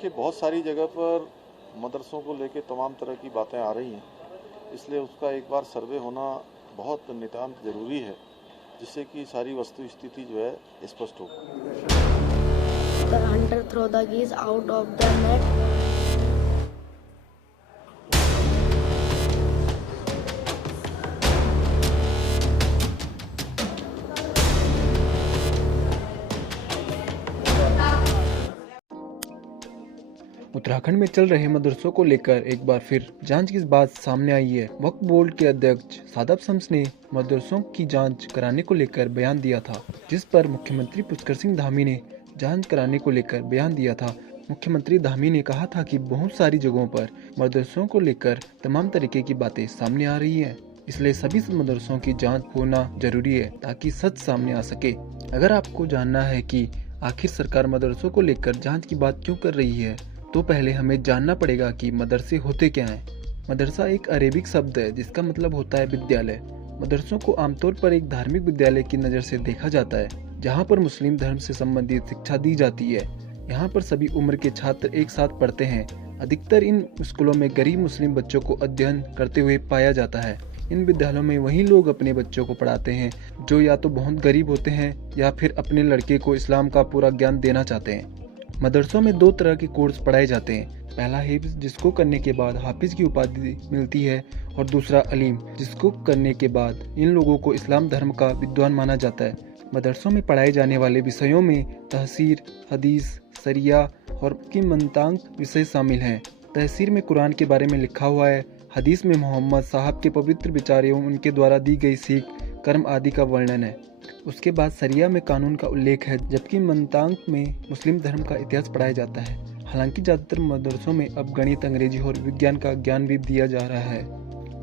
देखिए, बहुत सारी जगह पर मदरसों को लेके तमाम तरह की बातें आ रही हैं, इसलिए उसका एक बार सर्वे होना बहुत नितांत ज़रूरी है, जिससे कि सारी वस्तु स्थिति जो है स्पष्ट हो। The hunter throw the geese out of the net. Uttarakhand में चल रहे मदरसों को लेकर एक बार फिर जांच की बात सामने आई है। वक्फ बोर्ड के अध्यक्ष सादाब शम्स ने मदरसों की जांच कराने को लेकर बयान दिया था, जिस पर मुख्यमंत्री पुष्कर सिंह धामी ने जांच कराने को लेकर बयान दिया था। मुख्यमंत्री धामी ने कहा था कि बहुत सारी जगहों पर मदरसों को लेकर तमाम तरीके की बातें सामने आ रही है, इसलिए सभी मदरसों की जांच होना जरूरी है ताकि सच सामने आ सके। अगर आपको जानना है कि आखिर सरकार मदरसों को लेकर जांच की बात क्यों कर रही है, तो पहले हमें जानना पड़ेगा कि मदरसे होते क्या हैं। मदरसा एक अरेबिक शब्द है जिसका मतलब होता है विद्यालय। मदरसों को आमतौर पर एक धार्मिक विद्यालय की नज़र से देखा जाता है, जहां पर मुस्लिम धर्म से संबंधित शिक्षा दी जाती है। यहां पर सभी उम्र के छात्र एक साथ पढ़ते हैं। अधिकतर इन स्कूलों में गरीब मुस्लिम बच्चों को अध्ययन करते हुए पाया जाता है। इन विद्यालयों में वही लोग अपने बच्चों को पढ़ाते हैं जो या तो बहुत गरीब होते हैं या फिर अपने लड़के को इस्लाम का पूरा ज्ञान देना चाहते हैं। मदरसों में दो तरह के कोर्स पढ़ाए जाते हैं। पहला हिफ्ज, जिसको करने के बाद हाफिज की उपाधि मिलती है, और दूसरा अलीम, जिसको करने के बाद इन लोगों को इस्लाम धर्म का विद्वान माना जाता है। मदरसों में पढ़ाए जाने वाले विषयों में तहसीर, हदीस, सरिया और की मंतांग विषय शामिल हैं। तहसीर में कुरान के बारे में लिखा हुआ है, हदीस में मोहम्मद साहब के पवित्र विचार एवं उनके द्वारा दी गई सीख, कर्म आदि का वर्णन है। उसके बाद सरिया में कानून का उल्लेख है, जबकि मंतांग में मुस्लिम धर्म का इतिहास पढ़ाया जाता है। हालांकि ज़्यादातर मदरसों में अब गणित, अंग्रेजी और विज्ञान का ज्ञान भी दिया जा रहा है।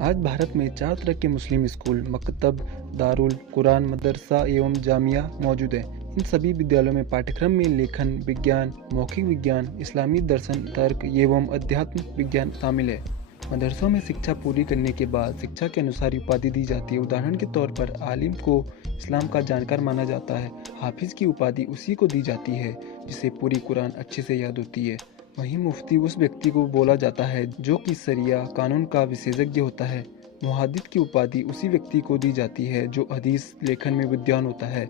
आज भारत में 4 तरह के मुस्लिम स्कूल, मकतब, दारुल कुरान, मदरसा एवं जामिया मौजूद है। इन सभी विद्यालयों में पाठ्यक्रम में लेखन विज्ञान, मौखिक विज्ञान, इस्लामी दर्शन, तर्क एवं अध्यात्म विज्ञान शामिल है। मदरसों में शिक्षा पूरी करने के बाद शिक्षा के अनुसार उपाधि दी जाती है। उदाहरण के तौर पर आलिम को इस्लाम का जानकार माना जाता है। हाफिज की उपाधि उसी को दी जाती है जिसे पूरी कुरान अच्छे से याद होती है। वहीं मुफ्ती उस व्यक्ति को बोला जाता है जो कि सरिया कानून का विशेषज्ञ होता है। मुहद्दिस की उपाधि उसी व्यक्ति को दी जाती है जो हदीस लेखन में विद्वान होता है।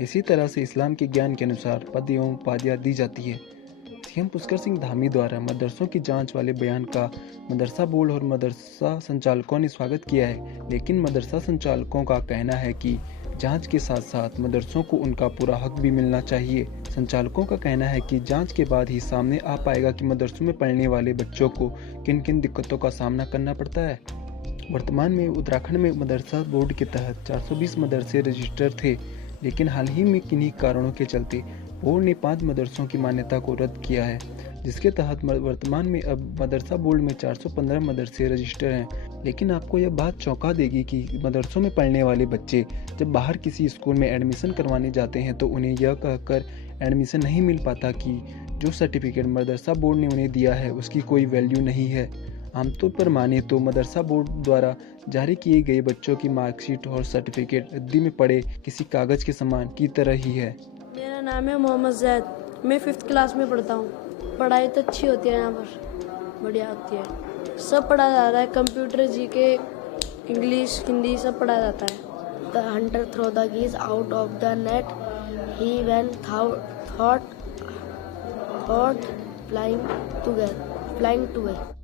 इसी तरह से इस्लाम के ज्ञान के अनुसार पद एवं उपाधियाँ दी जाती है। सीएम पुष्कर सिंह धामी द्वारा मदरसों की जांच वाले बयान का मदरसा बोर्ड और मदरसा संचालकों ने स्वागत किया है, लेकिन मदरसा संचालकों का कहना है कि जांच के साथ साथ मदरसों को उनका पूरा हक भी मिलना चाहिए। संचालकों का कहना है कि जांच के बाद ही सामने आ पाएगा कि मदरसों में पढ़ने वाले बच्चों को किन किन दिक्कतों का सामना करना पड़ता है। वर्तमान में उत्तराखंड में मदरसा बोर्ड के तहत 420 मदरसे रजिस्टर थे, लेकिन हाल ही में किन्हीं कारणों के चलते बोर्ड ने 5 मदरसों की मान्यता को रद्द किया है, जिसके तहत वर्तमान में अब मदरसा बोर्ड में 415 मदरसे रजिस्टर हैं। लेकिन आपको यह बात चौंका देगी कि मदरसों में पढ़ने वाले बच्चे जब बाहर किसी स्कूल में एडमिशन करवाने जाते हैं तो उन्हें यह कहकर एडमिशन नहीं मिल पाता कि जो सर्टिफिकेट मदरसा बोर्ड ने उन्हें दिया है उसकी कोई वैल्यू नहीं है। आमतौर पर माने तो मदरसा बोर्ड द्वारा जारी किए गए बच्चों की मार्कशीट और सर्टिफिकेट रद्दी में पड़े किसी कागज के समान की तरह ही है। मेरा नाम है मोहम्मद जैद, मैं 5th क्लास में पढ़ता हूँ। पढ़ाई तो अच्छी होती है यहाँ पर, बढ़िया होती है। सब पढ़ाया जा रहा है, कंप्यूटर, जीके, इंग्लिश, हिंदी सब पढ़ाया जाता है। The hunter threw the geese out of the net. He went thought flying together.